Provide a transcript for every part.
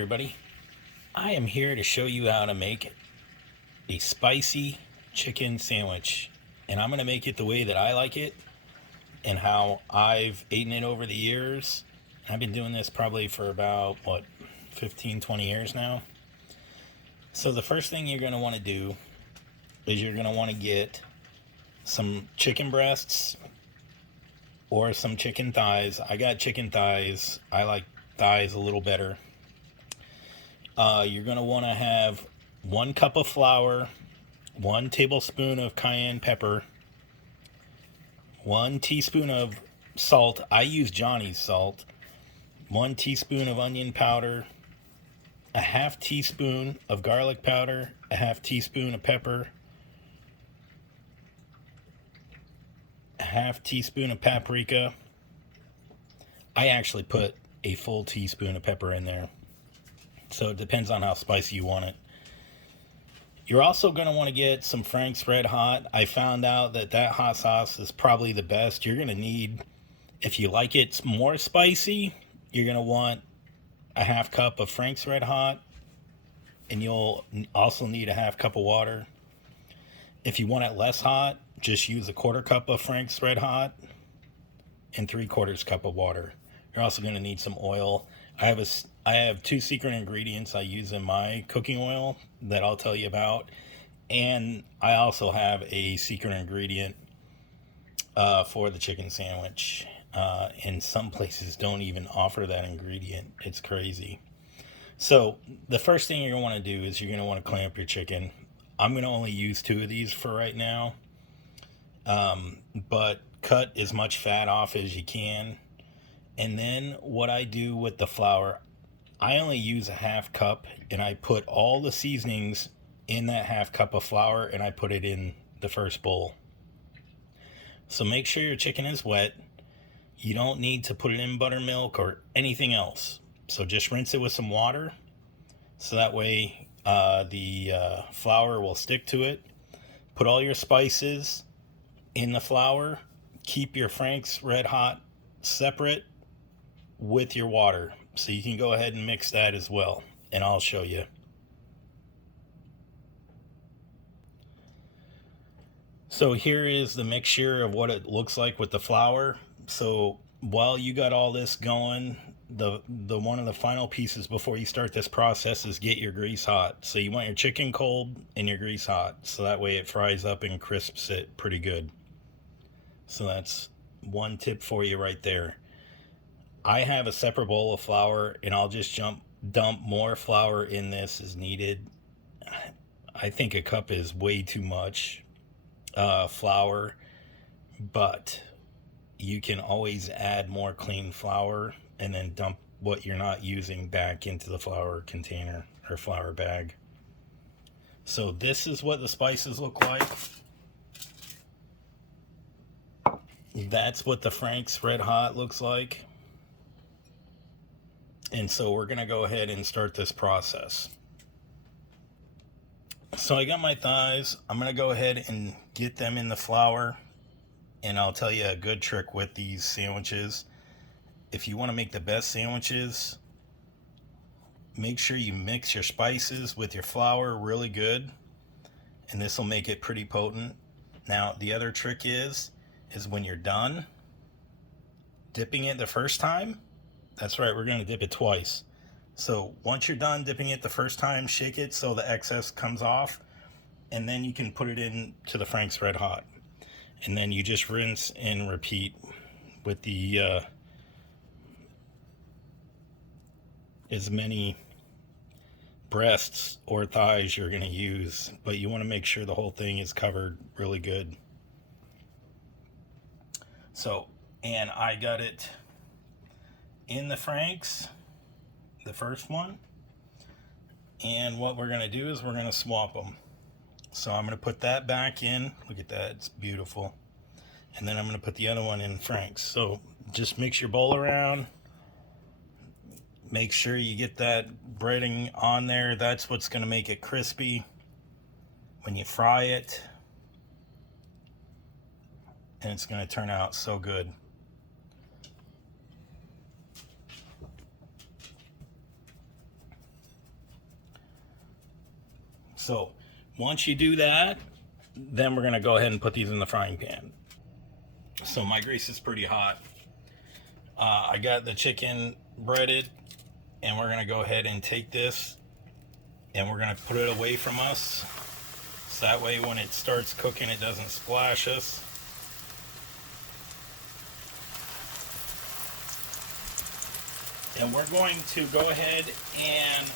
everybody, I am here to show you how to make a spicy chicken sandwich, and I'm going to make it the way that I like it and how I've eaten it over the years. I've been doing this probably for about 15-20 years now. So the first thing you're going to want to do is you're going to want to get some chicken breasts or some chicken thighs. I got chicken thighs. I like thighs a little better. You're going to want to have 1 cup of flour, 1 tablespoon of cayenne pepper, 1 teaspoon of salt. I use Johnny's salt. 1 teaspoon of onion powder, a 1/2 teaspoon of garlic powder, a 1/2 teaspoon of pepper, a 1/2 teaspoon of paprika. I actually put a full teaspoon of pepper in there. So it depends on how spicy you want it. You're also going to want to get some Frank's Red Hot. I found out that hot sauce is probably the best. You're going to need, if you like it more spicy, you're going to want a 1/2 cup of Frank's Red Hot. And you'll also need a 1/2 cup of water. If you want it less hot, just use a 1/4 cup of Frank's Red Hot and 3/4 cup of water. You're also going to need some oil. I have 2 secret ingredients I use in my cooking oil that I'll tell you about. And I also have a secret ingredient for the chicken sandwich. And some places don't even offer that ingredient. It's crazy. So the first thing you're going to want to do is you're going to want to clamp your chicken. I'm going to only use 2 of these for right now. But cut as much fat off as you can. And then what I do with the flour, I only use a 1/2 cup, and I put all the seasonings in that 1/2 cup of flour, and I put it in the first bowl. So make sure your chicken is wet. You don't need to put it in buttermilk or anything else. So just rinse it with some water, so that way the flour will stick to it. Put all your spices in the flour. Keep your Frank's Red Hot separate with your water. So you can go ahead and mix that as well, and I'll show you. So here is the mixture of what it looks like with the flour. So while you got all this going, the one of the final pieces before you start this process is get your grease hot. So you want your chicken cold and your grease hot, so that way it fries up and crisps it pretty good. So that's one tip for you right there. I have a separate bowl of flour, and I'll just dump more flour in this as needed. I think a cup is way too much flour, but you can always add more clean flour and then dump what you're not using back into the flour container or flour bag. So this is what the spices look like. That's what the Frank's Red Hot looks like. And so we're going to go ahead and start this process. So I got my thighs. I'm going to go ahead and get them in the flour. And I'll tell you a good trick with these sandwiches. If you want to make the best sandwiches, make sure you mix your spices with your flour really good. And this will make it pretty potent. Now, the other trick is when you're done dipping it the first time. That's right, we're going to dip it twice. So once you're done dipping it the first time, shake it so the excess comes off, and then you can put it into the Frank's Red Hot. And then you just rinse and repeat with the as many breasts or thighs you're going to use, but you want to make sure the whole thing is covered really good. So, and I got it in the Frank's, the first one, and what we're going to do is we're going to swap them. So I'm going to put that back in. Look at that, it's beautiful. And then I'm going to put the other one in Frank's. So just mix your bowl around. Make sure you get that breading on there. That's what's going to make it crispy when you fry it. And it's going to turn out so good. So once you do that, then we're gonna go ahead and put these in the frying pan. So my grease is pretty hot. I got the chicken breaded, and we're gonna go ahead and take this and we're gonna put it away from us. So that way when it starts cooking, it doesn't splash us. And we're going to go ahead and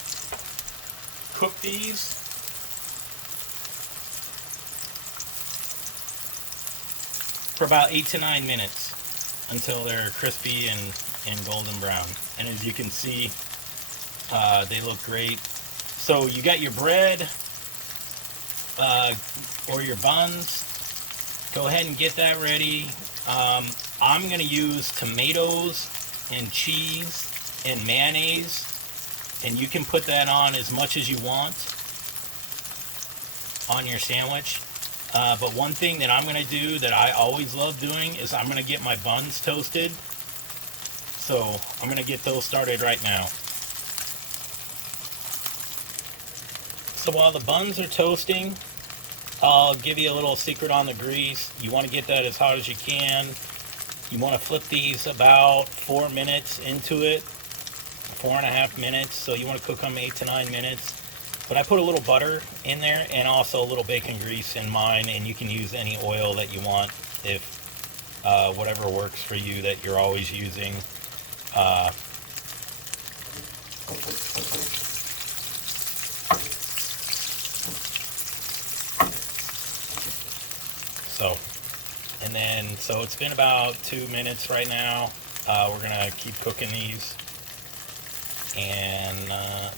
cook these for about 8 to 9 minutes until they're crispy and golden brown. And as you can see, they look great. So you got your bread or your buns. Go ahead and get that ready. I'm going to use tomatoes and cheese and mayonnaise, and you can put that on as much as you want on your sandwich. But one thing that I'm going to do that I always love doing is I'm going to get my buns toasted. So I'm going to get those started right now. So while the buns are toasting, I'll give you a little secret on the grease. You want to get that as hot as you can. You want to flip these about 4 minutes into it, 4.5 minutes. So you want to cook them 8 to 9 minutes. But I put a little butter in there and also a little bacon grease in mine, and you can use any oil that you want, if whatever works for you that you're always using. So it's been about 2 minutes right now. We're gonna keep cooking these, and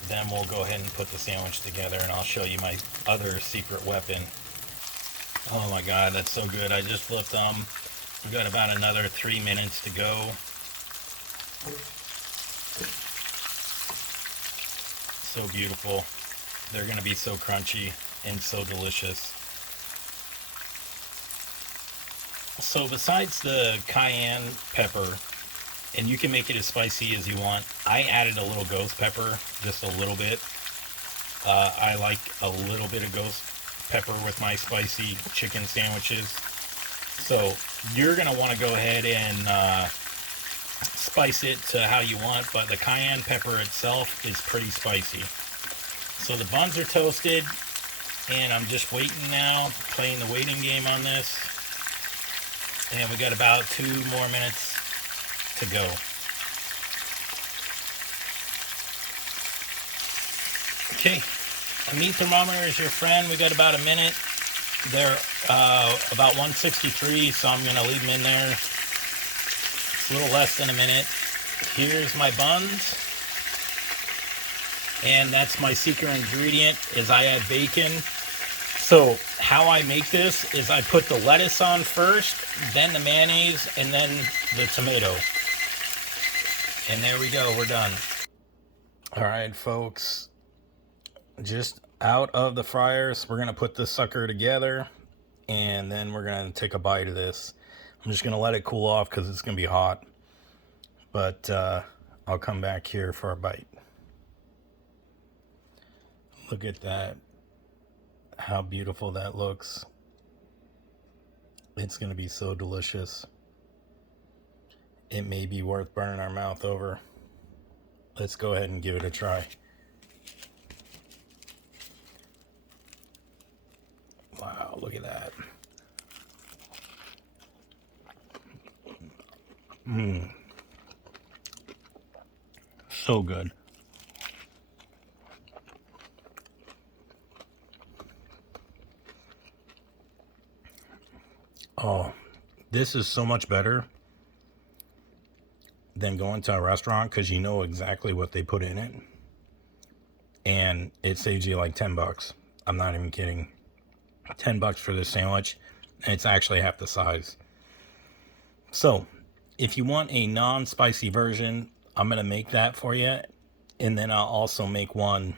then we'll go ahead and put the sandwich together, and I'll show you my other secret weapon. Oh my God, that's so good. I just flipped them. We've got about another 3 minutes to go. So beautiful. They're gonna be so crunchy and so delicious. So besides the cayenne pepper, and you can make it as spicy as you want, I added a little ghost pepper, just a little bit. I like a little bit of ghost pepper with my spicy chicken sandwiches. So you're going to want to go ahead and spice it to how you want, but the cayenne pepper itself is pretty spicy. So the buns are toasted, and I'm just waiting now, playing the waiting game on this. And we got about 2 more minutes to go. Okay, a meat thermometer is your friend. We got about a minute. They're about 163, so I'm gonna leave them in there. It's a little less than a minute. Here's my buns. And that's my secret ingredient, is I add bacon. So how I make this is I put the lettuce on first, then the mayonnaise, and then the tomato. And there we go, we're done. All right, folks, just out of the fryers, we're gonna put this sucker together, and then we're gonna take a bite of this. I'm just gonna let it cool off because it's gonna be hot, but I'll come back here for a bite. Look at that. How beautiful that looks. It's going to be so delicious. It may be worth burning our mouth over. Let's go ahead and give it a try. Wow, look at that. So good. Oh, this is so much better than going to a restaurant, because you know exactly what they put in it. And it saves you like $10. I'm not even kidding. $10 for this sandwich, and it's actually half the size. So if you want a non-spicy version, I'm going to make that for you. And then I'll also make one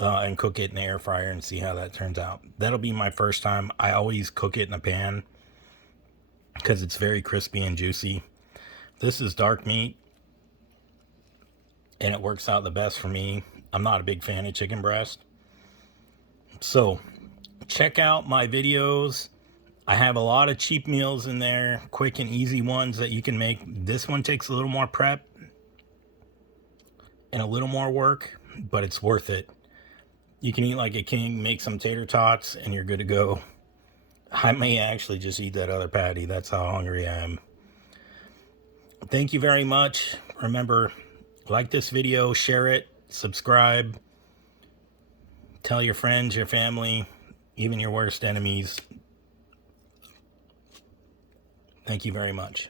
and cook it in the air fryer and see how that turns out. That'll be my first time. I always cook it in a pan because it's very crispy and juicy. This is dark meat, and it works out the best for me. I'm not a big fan of chicken breast, So check out my videos. I have a lot of cheap meals in there, quick and easy ones that you can make. This one takes a little more prep and a little more work, but it's worth it. You can eat like a king, make some tater tots, and you're good to go. I may actually just eat that other patty. That's how hungry I am. Thank you very much. Remember, like this video, share it, subscribe, tell your friends, your family, even your worst enemies. Thank you very much.